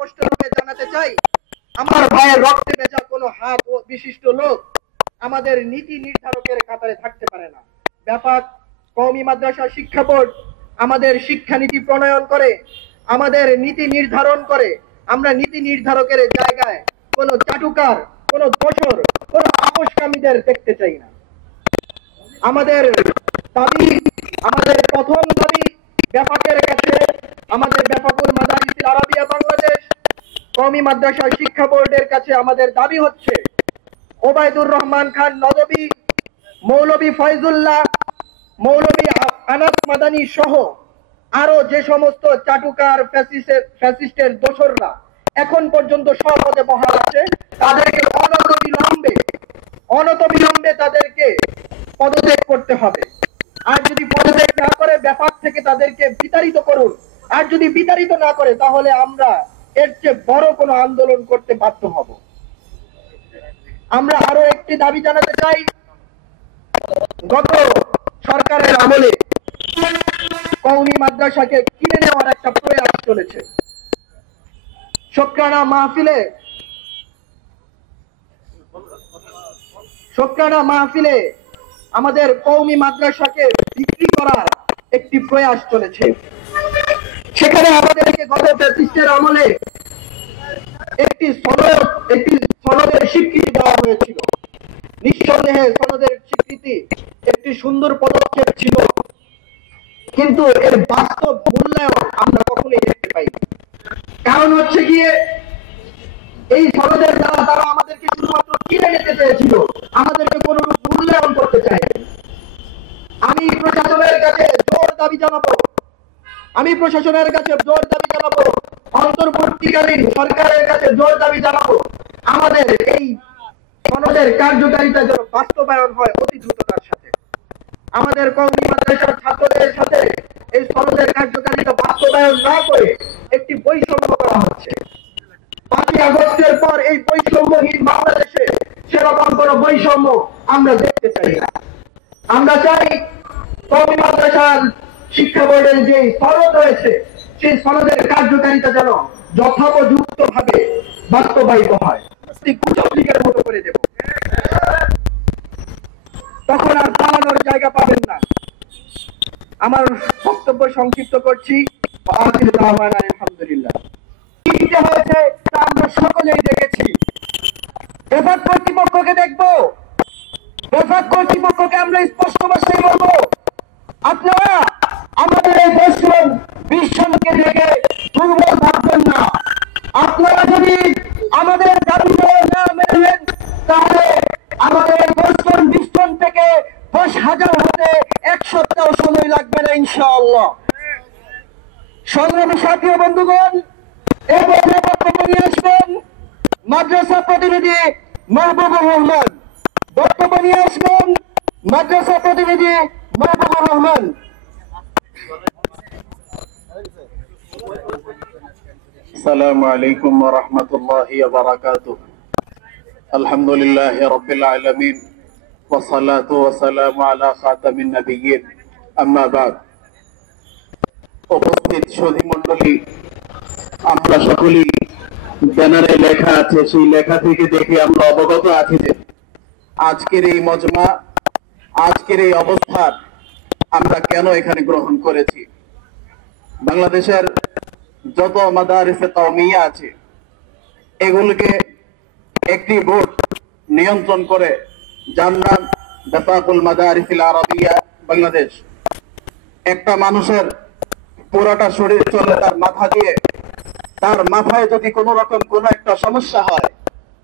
স্পষ্টভাবে জানাতে চাই, আমার ভাইয়ের রক্তে ভেজা কোনো হাত ও বিশিষ্ট লোক আমাদের নীতি নির্ধারকের কাতারে থাকতে পারে না। ব্যাপক কওমি মাদ্রাসা শিক্ষা বোর্ড আমাদের শিক্ষানীতি প্রণয়ন করে, আমাদের নীতি নির্ধারণ করে। আমরা নীতি নির্ধারকের জায়গায় কোনো চাটুকার, কোনো দোসর, কোনো আপোষকামীদের দেখতে চাই না। আমাদের দাবি, আমাদের প্রথম দাবি ব্যাপকের কাছে, আমাদের ব্যাপকুল মাদারিসিল আরাবিয়া বাংলাদেশ কওমি মাদ্রাসা শিক্ষা বোর্ডের কাছে আমাদের দাবি হচ্ছে, ওবায়দুর রহমান খান নদভী, মৌলভী ফয়জুল্লাহ, মৌলভী আনাস মাদানী সহ আরো যে সমস্ত চাটুকার ফ্যাসিস্টের দোসররা এখন পর্যন্ত সপদে বহাল আছে, তাদেরকে অনতবিলম্বে তাদেরকে পদত্যাগ করতে হবে। আর যদি পদত্যাগ না করে ব্যাপার থেকে তাদেরকে বিতাড়িত করুন। আর যদি বিতাড়িত না করে তাহলে আমরা এর চেয়ে বড় কোনো আন্দোলন করতে বাধ্য হব। আমরা আরো একটি দাবি জানাতে চাই, গত সরকারের আমলে কওমি মাদ্রাসাকে কিনে নেওয়ার একটা প্রয়াস চলেছে। শুকরানা মাহফিলে আমাদের কওমি মাদ্রাসাকে বিক্রি করার একটি প্রয়াস চলেছে। সেখানে আমাদেরকে গত ফ্যাসিস্টের আমলে একটি সনদের স্বীকৃতি দেওয়া হয়েছিল। নিঃসন্দেহে সনদের স্বীকৃতি একটি সুন্দর পদক্ষেপ ছিল, কিন্তু এর বাস্তব মূল্যায়ন আমরা কখনোই দেখতে পাইনি। কারণ হচ্ছে গিয়ে এই সনদের দ্বারা তারা আমাদেরকে শুধুমাত্র কিনে নিতে চেয়েছিল, আমাদেরকে কোনো মূল্যায়ন করতে চায়নি। আমি প্রশাসনের কাছে জোর দাবি জানাবো, অন্তর্বর্তীকালীন সরকারের কাছে জোর দাবি জানাবো, আমাদের এই সনদের কার্যকারিতা যেন বাস্তবায়ন হয় অতি দ্রুততার সাথে। আমাদের কওমি মাদ্রাসার ছাত্রদের সাথে এই সনদের কার্যকারিতা বাস্তবায়ন না করে একটি বৈষম্য করা হচ্ছে। 5ই আগস্টের পর এই বৈষম্যহীন বাংলাদেশে সেরকম কোনো বৈষম্য আমরা দেখতে চাই না। আমরা চাই কওমি মাদ্রাসার শিক্ষা বোর্ডের যে সনদ রয়েছে সেই সনদের কার্যকারিতা যেন যথোপযুক্ত ভাবে বাস্তবায়িত হয়। মতো করে দেব, তখন আর পালানোর জায়গা পাবেন না। আমার বক্তব্য সংক্ষিপ্ত করছি। আলহামদুলিল্লাহ। কি হয়েছে তা আমরা সকলেই দেখেছি। বেফাক কর্তৃপক্ষকে দেখবো, বেফাক কর্তৃপক্ষকে আমরা স্পষ্ট ভাষায় বলবো, আপনারা আমাদের এই বিশ্বকে দেখে দুর্বল ভাববেন না। আপনারা যদি আমাদের দাবি না মেনেন তাহলে আমাদের 10 থেকে 10,000 হতে 1 সপ্তাহ সময় লাগবে না ইনশাআল্লাহ। সংগ্রামী সাথী ও বন্ধুগণ, এই বক্তব্য নিয়ে আসবেন মাদ্রাসা প্রতিনিধি মাহবুবুর রহমান। বক্তব্য নিয়ে আসবেন মাদ্রাসা প্রতিনিধি মাহবুবুর রহমান। السلام عليكم ورحمة الله وبركاته. الحمد لله رب العالمين والصلاة والسلام على خاتم النبيين أما بعد. উপস্থিত সুধী মণ্ডলী, আমরা সকলেই ব্যানারে লেখা আছে, সেই লেখা থেকে দেখে আমরা অবগত আছি যে আজকের এই মজমা, আজকের এই অবস্থান আমরা কেন এখানে গ্রহণ করেছি। বাংলাদেশের যত মাদারিসে কওমিয়া আছে এগুলোকে একটি বোর্ড নিয়ন্ত্রণ করে, যার নাম ব্যাপকুল মাদারিসিল আরাবিয়া বাংলাদেশ। একটা মানুষের পুরোটা শরীর চলে তার মাথা দিয়ে, তার মাথায় যদি কোনো রকম কোনো একটা সমস্যা হয়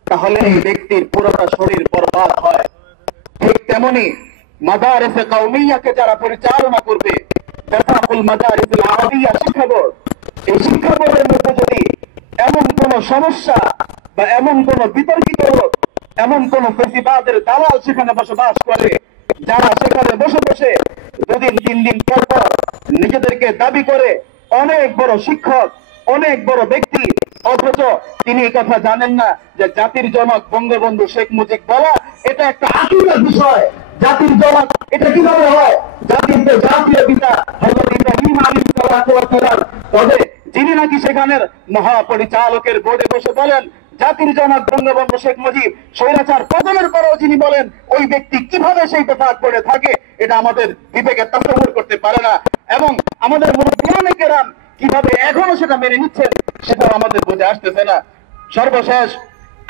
তাহলে এই ব্যক্তির পুরোটা শরীর বরবাদ হয়। ঠিক তেমনি মাদারিসে কওমিয়াকে যারা পরিচালনা করবে, ব্যাপকুল মাদারিসিল আরাবিয়া শিক্ষা বোর্ড, এই শিক্ষা বোর্ডের মধ্যে যদি এমন কোন সমস্যা বা এমন কোন বিতর্কিত লোক, এমন কোন ফেসিবাদের দালাল সেখানে বসবাস করে, যারা সেখানে বসে বসে 2 দিন 3 দিন পর পর নিজেদেরকে দাবি করে অনেক বড় শিক্ষক, অনেক বড় ব্যক্তি, অথচ তিনি এই কথা জানেন না যে জাতির জনক বঙ্গবন্ধু শেখ মুজিব বলা এটা একটা আকিদার বিষয়। জাতির জনক এটা কিভাবে হয়? জাতির জাতীয় পিতা হযরত ইব্রাহিম আলাইহিস সালাম, তবে যিনি নাকি সেখানের মহাপরিচালকের বোর্ডে বসে বলেন জাতির জনক বঙ্গবন্ধু শেখ মুজিব স্বৈরাচার পতনের পরেও যিনি বলেন ওই ব্যক্তি কিভাবে সেই পোশাক পরে থাকে, এটা আমাদের বিবেকে তাসব্বুর করতে পারে না। এবং আমাদের মুরব্বিয়ানেকেরাম কিভাবে এখনো সেটা মেনে নিচ্ছেন সেটাও আমাদের বুঝে আসতেছে না। সর্বশেষ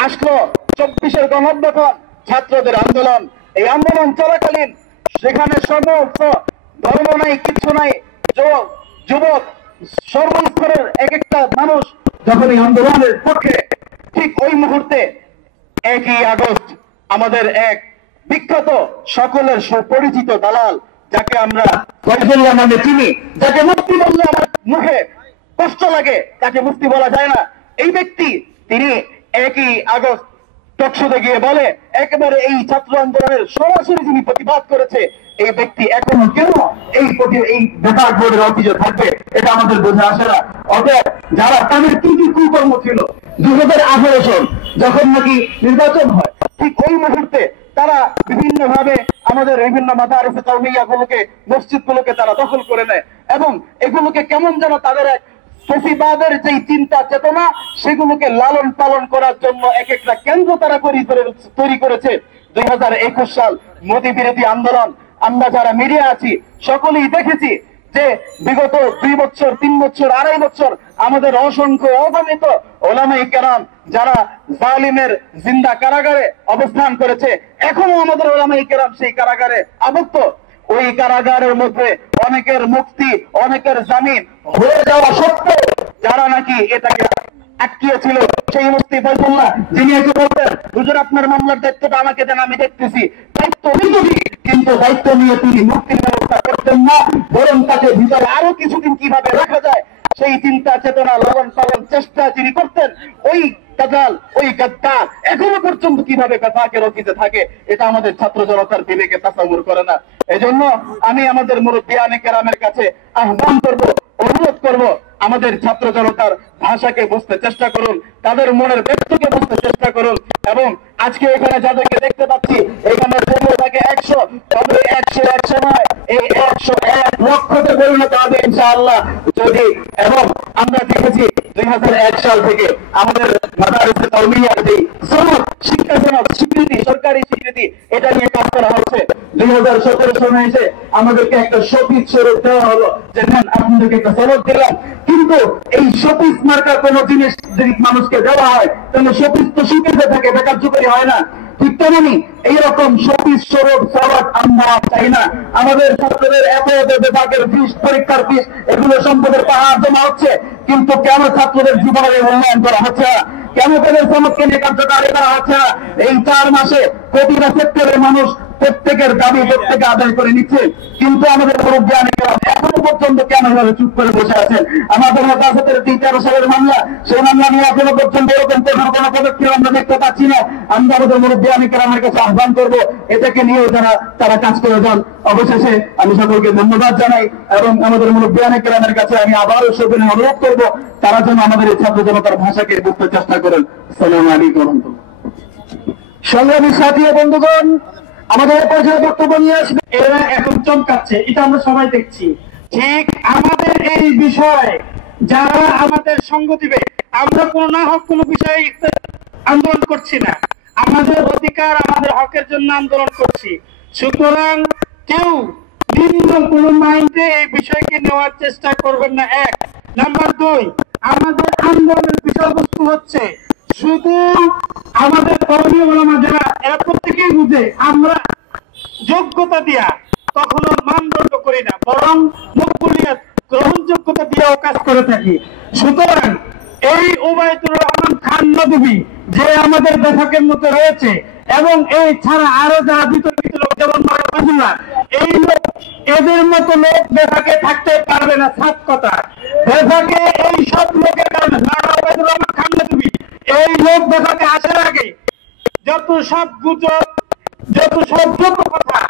আসলো 24-এর গণঅভ্যুত্থান, ছাত্রদের আন্দোলন। এই আন্দোলন চলাকালীন সেখানে সমস্ত ধর্ম নাই, কিছু নাই, যুবক সর্বস্তরের এক একটা মানুষ যখন এই আন্দোলনের পক্ষে, ঠিক ওই মুহূর্তে 1ই আগস্ট আমাদের এক বিখ্যাত সকলের সুপরিচিত দালাল, যাকে আমরা ফয়জুল্লাহ নামে চিনি, যাকে মুফতি বললে আমার মুখে কষ্ট লাগে, তাকে মুফতি বলা যায় না, এই ব্যক্তি তিনি 1ই আগস্ট টকশোতে গিয়ে বলে একেবারে এই ছাত্র আন্দোলনের সরাসরি যিনি প্রতিবাদ করেছে এই ব্যক্তি এখনো কেন এই বেকার বোর্ডের অফিসে থাকবে, এটা আমাদের বোঝা আসে না। অতএব যারা তাদের কি কি কুকর্ম ছিল 2018 সাল যখন নাকি নির্বাচন হয়, ঠিক ওই মুহূর্তে তারা বিভিন্ন ভাবে আমাদের বিভিন্ন মাদারিসে কওমিয়া গুলোকে, মসজিদ গুলোকে তারা দখল করে নেয় এবং এগুলোকে কেমন যেন তাদের এক ফ্যাসিবাদের যে চিন্তা চেতনা সেগুলোকে লালন পালন করার জন্য এক একটা কেন্দ্র তারা তৈরি করেছে। 2021 সাল মোদী বিরোধী আন্দোলন, আমরা যারা মিডিয়া আছি সকলেই দেখেছি যে বিগত 2 বছর, 3 বছর, 2.5 বছর আমাদের অসংখ্য অগণিত ওলামায়ে কেরাম যারা জালিমের জিন্দা কারাগারে অবস্থান করেছে, এখনো আমাদের ওলামায়ে কেরাম সেই কারাগারে আবদ্ধ। ওই কারাগারের মধ্যে অনেকের মুক্তি, অনেকের জামিন হয়ে যাওয়া সত্ত্বেও যারা নাকি এটাকে আটকিয়েছিল সেই মুফতি ফয়জুল্লাহ, যিনি এসে বলতেন হুজুর আপনার মামলার দায়িত্বটা আমাকে দেন, আমি দেখতেছি, দায়িত্ব নিতেছি, কিন্তু দায়িত্ব নিয়ে তিনি মুক্তির ব্যবস্থা করতেন না, বরং তাকে ভিতরে আরো কিছুদিন কিভাবে রাখা যায় সেই চিন্তা চেতনা লালন পালন চেষ্টা যিনি করতেন, ওই দাজাল, ওই গাদ্দার এখনো পর্যন্ত কিভাবে বেফাকের অফিসে থাকে, এটা আমাদের ছাত্র জনতার বিবেকে তাসাউর করে না। এজন্য আমি আমাদের মুরব্বিয়ানে কেরামের কাছে আহ্বান করব, অনুরোধ করব, আমাদের ছাত্র জনতার ভাষাকে বুঝতে চেষ্টা করুন, তাদের মনের ব্যক্তকে বুঝতে চেষ্টা করুন এবং আজকে এখানে যাদেরকে দেখতে পাচ্ছি এখানে থাকে 100, তবে 100 নয়, এই 101 লক্ষতে পরিণত হবে ইনশাআল্লাহ যদি। এবং আমরা দেখেছি 2001 সাল থেকে আমাদের মাদারিসে কওমিয়ার যে সনদ, শিক্ষা সনদ, স্বীকৃতি, সরকারি স্বীকৃতি, এটা নিয়ে কাজ করা হচ্ছে। 2017 সালে এসে আমাদেরকে একটা শফিক স্বরূপ দেওয়া হলো যে নেন আপনাদেরকে একটা সনদ দিলাম, কিন্তু এই শফিক মার্কা কোনো জিনিস যদি মানুষকে দেওয়া হয় তাহলে শফিক তো স্বীকৃতি থাকে, বেকার্যকরী হয় না। ঠিক তেমনি এইরকম শফিক স্বরূপ সনদ আমরা চাই না। আমাদের ছাত্রদের এত বিভাগের ফিস, পরীক্ষার ফিস, এগুলো সম্পদের পাহাড় জমা হচ্ছে, কিন্তু কেন ছাত্রদের জীবনের মূল্যায়ন করা হচ্ছে না, কেন তাদের সনদকে নিয়ে কার্যকারী করা হচ্ছে না? এই 4 মাসে প্রতিটা সেক্টরের মানুষ প্রত্যেকের দাবি প্রত্যেকে আদায় করে নিচ্ছে, কিন্তু আমাদের মুরব্বিয়ানেরা এখনো পর্যন্ত কেন এভাবে চুপ করে বসে আছেন? আমাদের হেফাজতের 13 সালের মামলা, সেই মামলা নিয়ে এখনো পর্যন্ত এরকম কোনো পদক্ষেপ আমরা দেখতে পাচ্ছি না। আমরা আমাদের মুরব্বিয়ানেরামের কাছে আহ্বান করবো এটাকে নিয়েও তারা কাজ করে যান। অবশেষে আমি সকলকে ধন্যবাদ জানাই এবং আমাদের মুরব্বিয়ানেরামের কাছে আমি আবারও সেখানে অনুরোধ করবো তারা যেন আমাদের এই ছাত্র জনতার ভাষাকে বুঝতে চেষ্টা করেন। আসসালামু আলাইকুম। সংগ্রামী সাথী ও বন্ধুগণ, আমাদের পর্যায়ে বক্তব্য নিয়ে আসবে, এরা এখন চমকাচ্ছে, এটা আমরা সবাই দেখছি। ঠিক আমাদের এই বিষয় যারা আমাদের সঙ্গ দিবে, আমরা কোনো না হোক কোনো বিষয়ে আন্দোলন করছি না, আমাদের অধিকার, আমাদের হকের জন্য আন্দোলন করছি। সুতরাং কেউ নিম্ন কোনো মাইন্ডে এই বিষয়কে নেওয়ার চেষ্টা করবেন না। 1 নাম্বার 2, আমাদের আন্দোলনের বিষয়বস্তু হচ্ছে শুধু আমাদের কওমি ওলামা যারা, এরা প্রত্যেকেই বুঝে আমরা যোগ্যতা দিয়া কখনো মানদণ্ড করি না, বরং মকবুলিয়ত, গ্রহণযোগ্যতা দিয়েও কাজ করে থাকি। সুতরাং এই ওবায়দুর রহমান খান নদভী যে আমাদের বেফাকের মতো রয়েছে এবং এই ছাড়া আরো যারা বিতর্কিত লোক যেমন ফয়জুল্লাহ, এই লোক, এদের মতো লোক বেফাকে থাকতে পারবে না। 7 কথা বেফাকে এই সব লোকের কারণে ওবায়দুর রহমান খান নদভী এই লোক বেফাকে আসার আগে যত সব গুজব, যত সব কথা,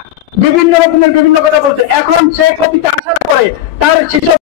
বিভিন্ন রকমের বিভিন্ন কথা বলছে, এখন সে ক্ষতিতে আসার পরে তার শিশু